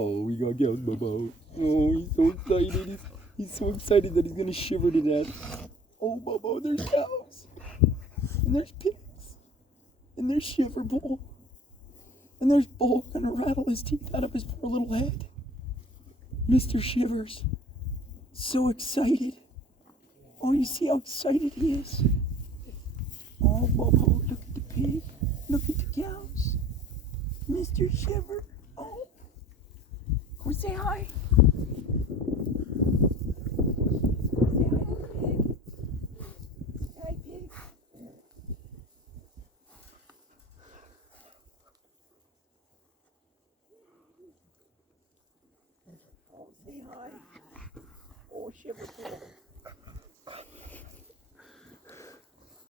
Oh, we got Gals Bubba. Oh, he's so excited. He's so excited that he's gonna shiver to death. Oh, Bubba, there's cows. And there's pigs. And there's Shiver Bull. And there's Bull gonna rattle his teeth out of his poor little head. Mr. Shivers. So excited. Oh, you see how excited he is? Oh, Bubba, look at the pig. Look at the cows. Mr. Shiver. Oh. Come say hi. Say hi to the pig. Say hi, pig. Oh, say hi. Oh, Shiver.